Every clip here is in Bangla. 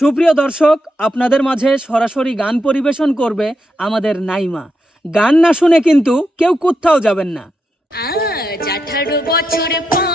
সুপ্রিয় দর্শক, আপনাদের মাঝে সরাসরি গান পরিবেশন করবে আমাদের নাইমা। গান না শুনে কিন্তু কেউ কোথাও যাবেন না। আ বছর পর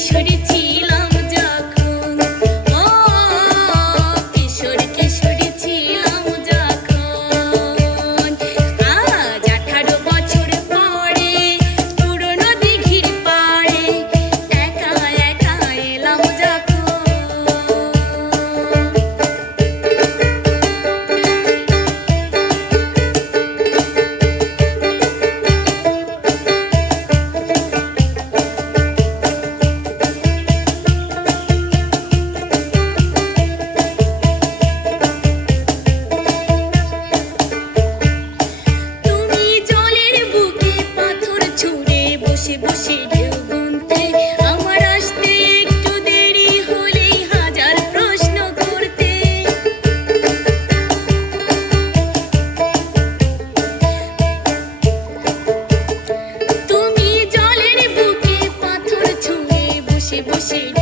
শরীর see